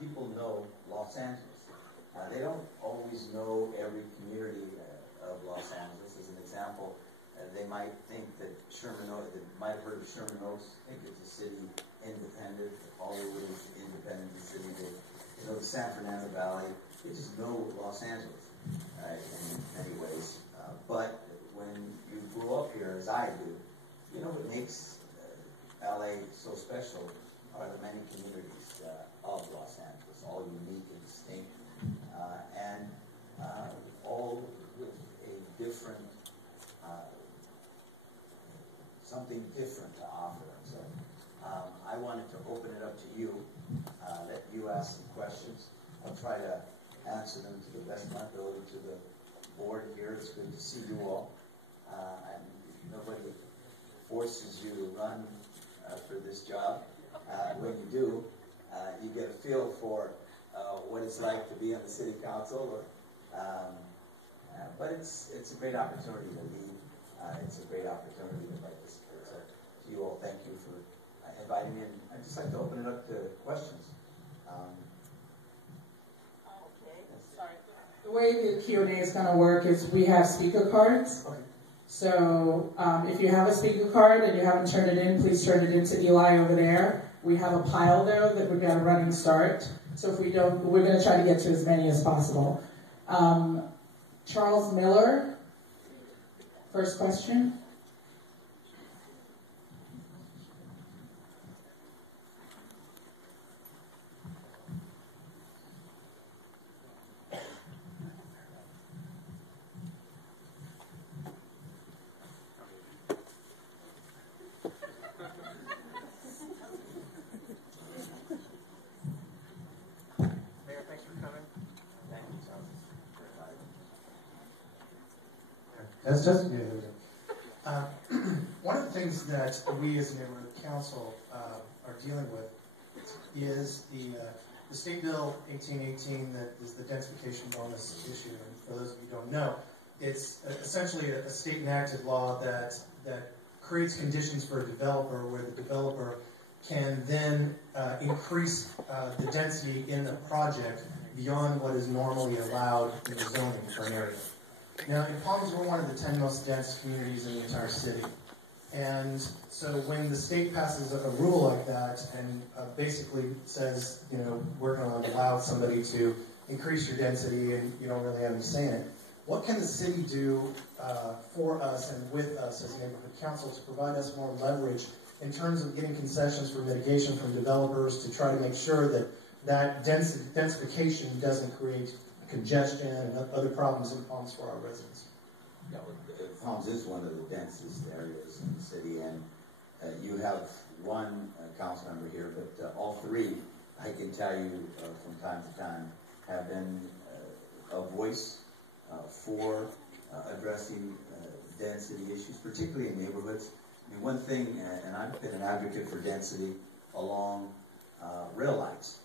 people know Los Angeles. They don't always know every community of Los Angeles. As an example, they might think that Sherman Oaks, they might have heard of Sherman Oaks, think it's a city independent. Hollywood is an independent city. They know the San Fernando Valley. They just know Los Angeles in many ways. But when you grew up here, as I do, you know what makes LA so special are the many communities of Los Angeles, all unique and distinct, and all with a different, something different to offer. So I wanted to open it up to you, let you ask some questions. I'll try to answer them to the best of my ability to the board here. It's good to see you all. And nobody forces you to run for this job. When you do, you get a feel for what it's like to be on the city council. But it's a great opportunity to lead. It's a great opportunity to participate. So to you all, thank you for inviting me. And I'd just like to open it up to questions. The way the Q&A is going to work is we have speaker cards. Okay. So if you have a speaker card and you haven't turned it in, please turn it in to Eli over there. We have a pile there that we've got a running start. So if we don't, we're going to try to get to as many as possible. Charles Miller, first question. That's just one of the things that we as a neighborhood council are dealing with is the State Bill 1818 that is the densification bonus issue. And for those of you who don't know, it's essentially a state enacted law that creates conditions for a developer where the developer can then increase the density in the project beyond what is normally allowed in the zoning for an area. Now, in Palms, we're one of the 10 most dense communities in the entire city. And so when the state passes a rule like that and basically says, you know, we're going to allow somebody to increase your density and you don't really have any say in it, what can the city do for us and with us as a neighborhood council to provide us more leverage in terms of getting concessions for mitigation from developers to try to make sure that that densification doesn't create congestion and other problems in Palms for our residents? Yeah, Palms is one of the densest areas in the city, and you have one council member here, but all three, I can tell you from time to time, have been a voice for addressing density issues, particularly in neighborhoods. I mean, one thing, and I've been an advocate for density along rail lines,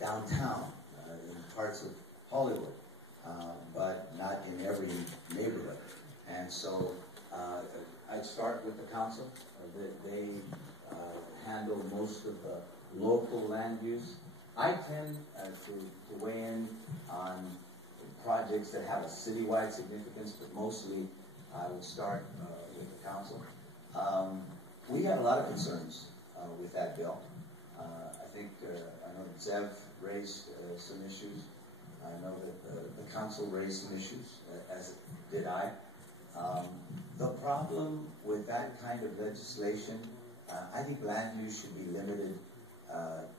downtown, in parts of Hollywood, but not in every neighborhood. And so I'd start with the council. They handle most of the local land use. I tend to weigh in on projects that have a citywide significance, but mostly I would start with the council. We had a lot of concerns with that bill. I think, I know that Zev raised some issues. I know that the council raised some issues, as did I. The problem with that kind of legislation, I think land use should be limited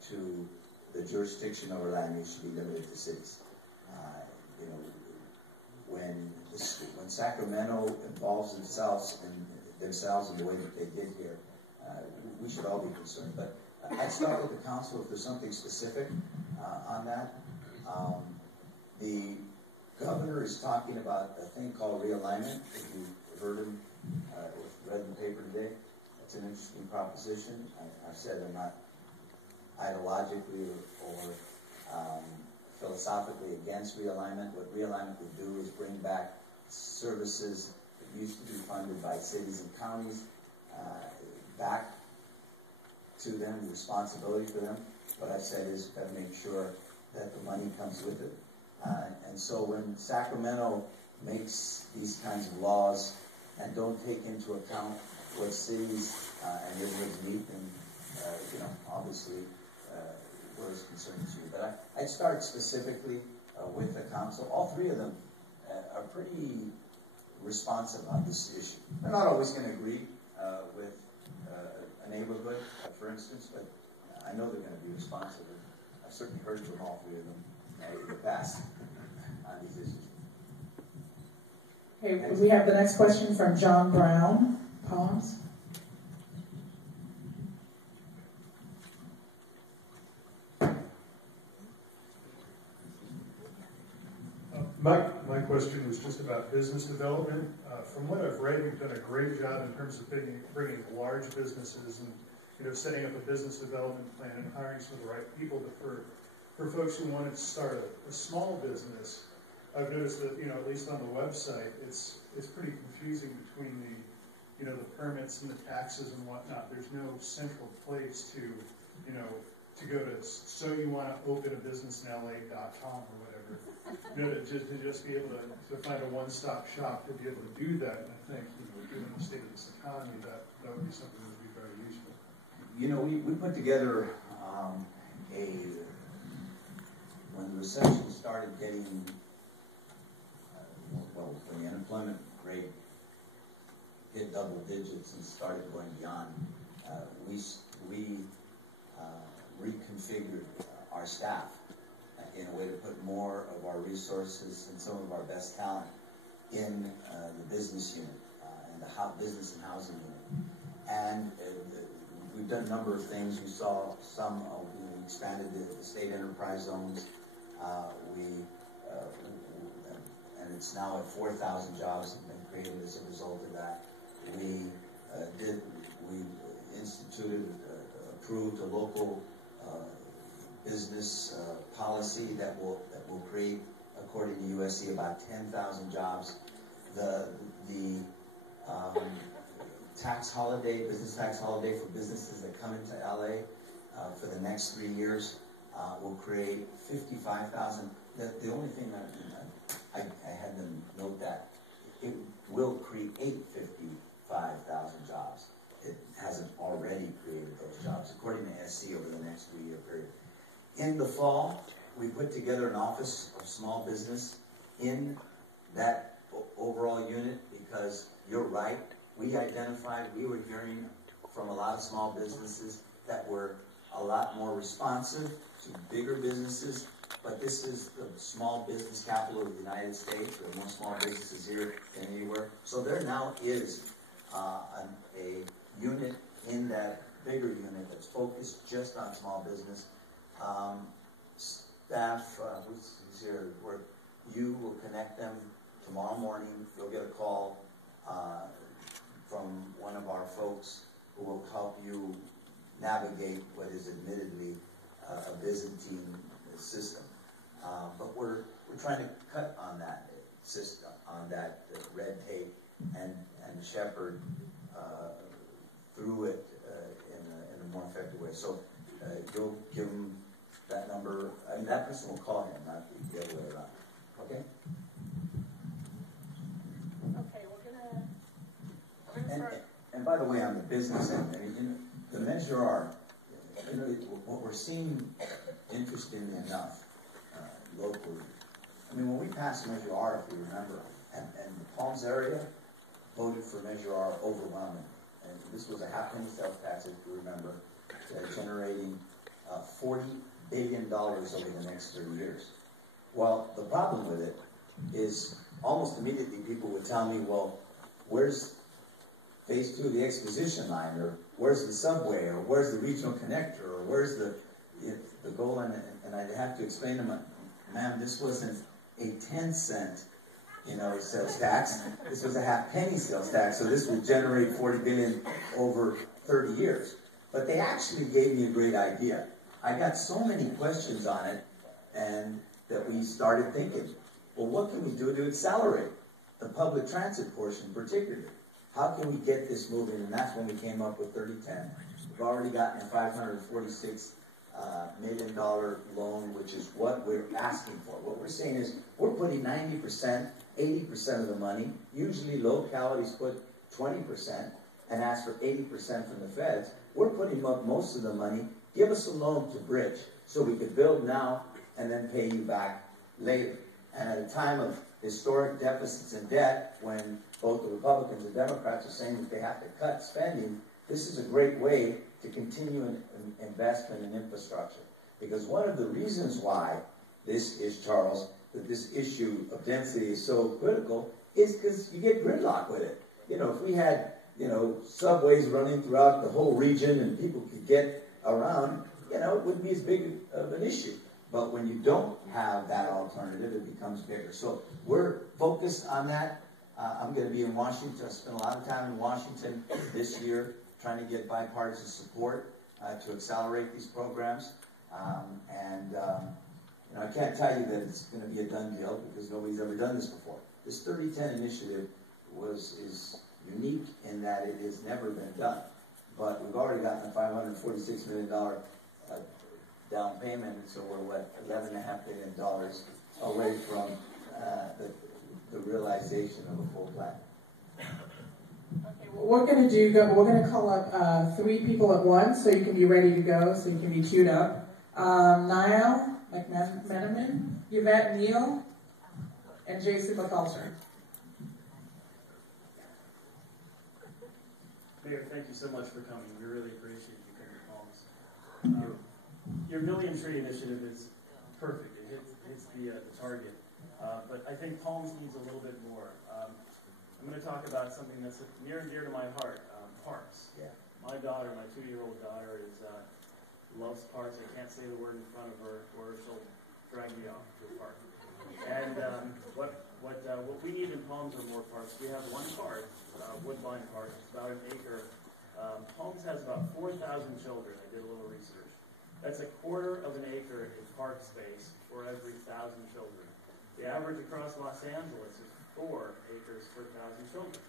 to the jurisdiction over land use should be limited to cities. You know, when Sacramento involves themselves in the way that they did here, we should all be concerned. But I'd start with the council if there's something specific on that. The governor is talking about a thing called realignment. If you've heard him, read in the paper today, it's an interesting proposition. I've said I'm not ideologically or philosophically against realignment. What realignment would do is bring back services that used to be funded by cities and counties back to them, the responsibility for them. What I've said is got to make sure that the money comes with it. And so when Sacramento makes these kinds of laws and don't take into account what cities and neighborhoods need, then, obviously, we're as concerned as you. But I'd start specifically with the council. All three of them are pretty responsive on this issue. They're not always going to agree with a neighborhood, for instance, but I know they're going to be responsive. I've certainly heard from all three of them in the past on these issues. Okay, we have the next question from John Brown. Palms. My question was just about business development. From what I've read, you've done a great job in terms of bringing large businesses and setting up a business development plan and hiring some of the right people. But for folks who wanted to start a small business, I've noticed that at least on the website, it's pretty confusing between the permits and the taxes and whatnot. There's no central place to go to. So you want to open a business in LA.com or whatever. To just be able to find a one-stop shop to be able to do that. And I think, given the state of this economy, that would be something that would be very useful. We put together when the recession started getting, when the unemployment rate hit double digits and started going beyond, we reconfigured our staff in a way to put more of our resources and some of our best talent in the business unit and the business and housing unit. And we've done a number of things. You saw some of, we expanded the state enterprise zones. And it's now at 4,000 jobs have been created as a result of that. We instituted, approved a local business policy that will create, according to USC, about 10,000 jobs. The tax holiday, business tax holiday for businesses that come into LA for the next 3 years will create 55,000. The only thing that I had them note that it will create 55,000 jobs. It hasn't already created those jobs, according to SC, over the next 3-year period. In the fall, we put together an office of small business in that overall unit because you're right. We identified, we were hearing from a lot of small businesses that were a lot more responsive to bigger businesses, but this is the small business capital of the United States. There are more small businesses here than anywhere. So there now is a unit in that bigger unit that's focused just on small business. Staff, who's here, where you will connect them tomorrow morning. You'll get a call from one of our folks who will help you navigate what is admittedly a Byzantine system. But we're trying to cut on that system, on that red tape, and shepherd through it in a more effective way. So you'll give them that number. I mean, that person will call him, not the other way around. Okay? Okay, we're gonna start. And by the way, on the business end, I mean, the Measure R, what we're seeing, interestingly enough, locally, I mean, when we passed Measure R, if you remember, and the Palms area voted for Measure R overwhelmingly. And this was a half-penny sales tax, if you remember, generating $40 billion over the next 30 years. Well, the problem with it is almost immediately people would tell me, well, where's phase 2 of the exposition line, or where's the subway, or where's the regional connector, or where's the goal? And I'd have to explain to them, ma'am, this wasn't a 10-cent sales tax. This was a half-penny sales tax, so this would generate $40 billion over 30 years. But they actually gave me a great idea. I got so many questions on it, and that we started thinking, well, what can we do to accelerate the public transit portion particularly? How can we get this moving? And that's when we came up with 3010. We've already gotten 546 $1 million loan, which is what we're asking for. What we're saying is we're putting 90%, 80% of the money. Usually localities put 20% and ask for 80% from the feds. We're putting up most of the money. Give us a loan to bridge so we could build now and then pay you back later. And at a time of historic deficits and debt, when both the Republicans and Democrats are saying that they have to cut spending, this is a great way to continue an investment in infrastructure. Because one of the reasons why this is, Charles, that this issue of density is so critical is because you get gridlock with it. You know, if we had, you know, subways running throughout the whole region and people could get around, you know, it wouldn't be as big of an issue. But when you don't have that alternative, it becomes bigger. So we're focused on that. I'm going to be in Washington. I spent a lot of time in Washington this year trying to get bipartisan support to accelerate these programs. You know, I can't tell you that it's going to be a done deal because nobody's ever done this before. This 3010 initiative is unique in that it has never been done. But we've already gotten a $546 million down payment, so we're $11.5 billion away from the realization of a full plan. Okay, what we're going to do, we're going to call up 3 people at once so you can be ready to go, so you can be queued up. Niall McMenamin, Yvette Neal, and Jason McAlter. Mayor, thank you so much for coming. We really appreciate you coming to Palms. Your Million Tree Initiative is perfect. It hits the target. But I think Palms needs a little bit more. I'm going to talk about something that's near and dear to my heart, parks. Yeah. My daughter, my 2-year-old daughter, loves parks. I can't say the word in front of her or she'll drag me off to a park. And what we need in Palms are more parks. We have one park, Woodbine Park. It's about an acre. Palms has about 4,000 children. I did a little research. That's a quarter of an acre in park space for every 1,000 children. The average across Los Angeles is 4 acres per 1,000 children.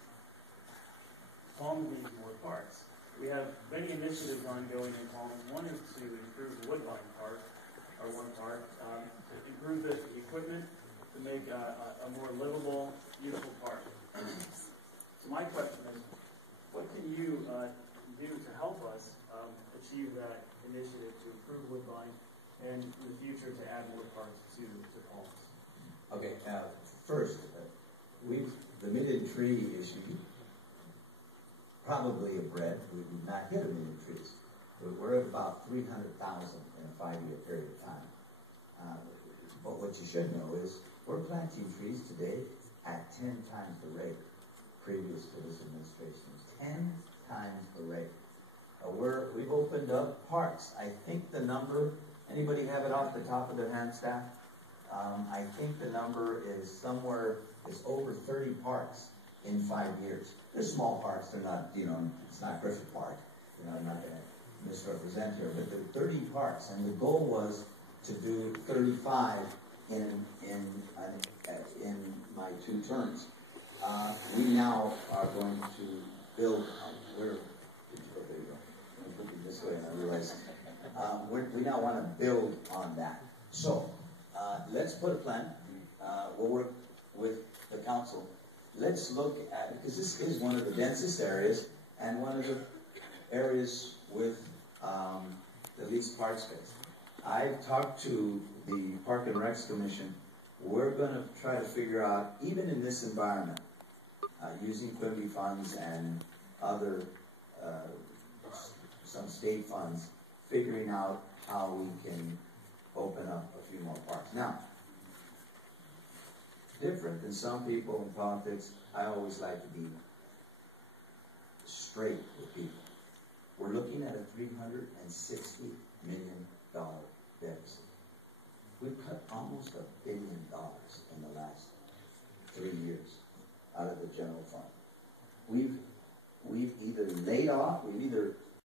Palms needs more parks. We have many initiatives ongoing in Palms. One is to improve Woodbine Park, or one park, to improve the equipment, to make a more livable, beautiful park. So my question is, what can you do to help us achieve that initiative to improve Woodbine and in the future to add more parks to Palms? Okay, first, the million tree issue, probably a bread. We've not hit 1 million trees. We're at about 300,000 in a 5-year period of time. But what you should know is we're planting trees today at 10 times the rate previous to this administration. 10 times the rate. We've opened up parks. I think the number, anybody have it off the top of their hand, staff? I think the number is over 30 parks in 5 years. They're small parks. They're not, it's not Griffith Park. I'm not going to misrepresent here, but there are 30 parks, and the goal was to do 35 in my 2 terms. We now are going to build. Where did you go? There you go. I'm looking this way, and I realize we now want to build on that. So let's put a plan. We'll work with the council. Let's look at it, because this is one of the densest areas and one of the areas with the least park space. I've talked to the Park and Recs Commission. We're going to try to figure out, even in this environment, using Quimby funds and other, some state funds, figuring out how we can open up a few more parks. Now, different than some people in politics, I always like to be straight with people. We're looking at a $360 million deficit. We've cut almost $1 billion in the last 3 years out of the general fund. We've either laid off, we've either